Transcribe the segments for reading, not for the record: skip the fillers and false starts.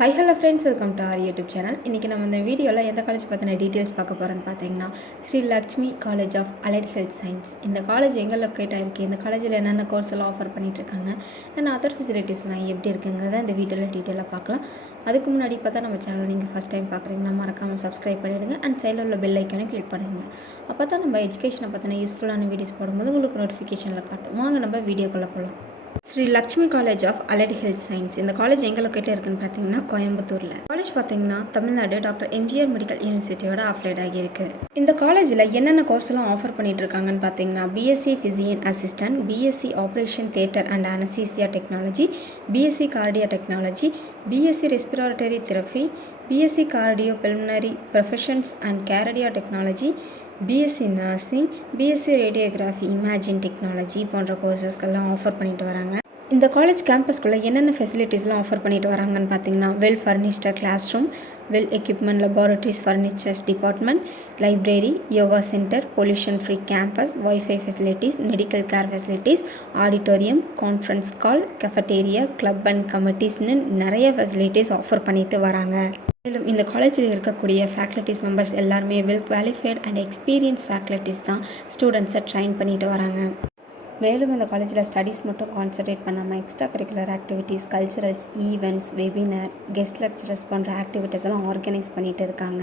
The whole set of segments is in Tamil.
High hello friends, welcome to our YouTube channel. இன்றைக்கி நம்ம இந்த வீடியோவில் எந்த காலேஜ் பற்றின டீட்டெயில்ஸ் பார்க்க போகிறோன்னு பார்த்தீங்கன்னா, Sri Lakshmi college of allied health science. இந்த காலேஜ் எங்கே லொக்கேட் ஆகிருக்கு, இந்த காலேஜில் என்னென்ன கோர்ஸ் எல்லாம் ஆஃபர் பண்ணிகிட்ருக்காங்க, அண்ட் அதர் ஃபெசிலிட்டிஸ்லாம் எப்படி இருக்குங்கிறத இந்த வீடியோவில் டீட்டெயிலாக பார்க்கலாம். அதுக்கு முன்னாடி பார்த்தா நம்ம சேனல் நீங்கள் ஃபஸ்ட் டைம் பார்க்குறீங்கன்னா மறக்காமல் சப்ஸ்கிரைப் பண்ணிவிடுங்க அண்ட் சைடில் உள்ள பெல் ஐக்கானே கிளிக் பண்ணுங்கள். அப்போ தான் நம்ம எஜுகேஷனை பற்றின யூஸ்ஃபுல்லான வீடியோஸ் போடும்போது உங்களுக்கு நோட்டிஃபிகேஷனில் காட்டும். வாங்க நம்ம வீடியோக்குள்ளே போகலாம். Shri Lakshmi college of allied health science. இந்த காலேஜ் எங்கே லொக்கேட் இருக்குன்னு பார்த்தீங்கன்னா கோயம்புத்தூரில். காலேஜ் பார்த்தீங்கன்னா தமிழ்நாடு டாக்டர் எம்ஜிஆர் மெடிக்கல் யூனிவர்சிட்டியோட அஃபிலேட் ஆகியிருக்கு. இந்த காலேஜில் என்னென்ன கோர்ஸ்லாம் ஆஃபர் பண்ணிட்டு இருக்காங்கன்னு பார்த்தீங்கன்னா, BSc physician assistant, BSc operation theatre and anaesthesia technology, BSc cardiac technology, BSc respiratory therapy, BSc cardio pulmonary professions and cardiac technology, BSc nursing, BSc radiography imaging technology போன்ற கோர்சஸ்க்கெல்லாம் ஆஃபர் பண்ணிட்டு வராங்க. இந்த காலேஜ் கேம்பஸ்குள்ளே என்னென்ன ஃபெசிலிட்டிஸ்லாம் ஆஃபர் பண்ணிட்டு வராங்கன்னு பார்த்தீங்கன்னா, well furnished class room, well equipped laboratories, furnitures department, library, yoga centre, pollution free campus, wifi facilities, medical care facilities, auditorium, conference hall, cafeteria, club and கமிட்டிஸ்னு நிறைய ஃபெசிலிட்டிஸ் ஆஃபர் பண்ணிட்டு வராங்க. மேலும் இந்த காலேஜில் இருக்கக்கூடிய ஃபேக்கல்ட்டிஸ் மெம்பர்ஸ் எல்லாருமே well qualified and experience faculties தான் ஸ்டூடெண்ட்ஸை ட்ரைன் பண்ணிட்டு வராங்க. மேலும் இந்த காலேஜில் ஸ்டடீஸ் மட்டும் கான்சன்ட்ரேட் பண்ணாமல் extra curricular activities, culturals, events, webinar, guest lecturers போன்ற ஆக்டிவிட்டீஸ் எல்லாம் ஆர்கனைஸ் பண்ணிகிட்டு இருக்காங்க.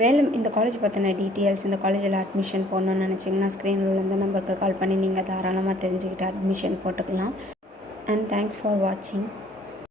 மேலும் இந்த காலேஜ் பற்றின டீட்டெயில்ஸ், இந்த காலேஜில் அட்மிஷன் போடணும்னு நினச்சிங்கன்னா ஸ்க்ரீனில் உள்ள இந்த நம்பருக்கு கால் பண்ணி நீங்கள் தாராளமாக தெரிஞ்சுக்கிட்டு அட்மிஷன் போட்டுக்கலாம். அண்ட் தேங்க்ஸ் ஃபார் வாட்சிங்.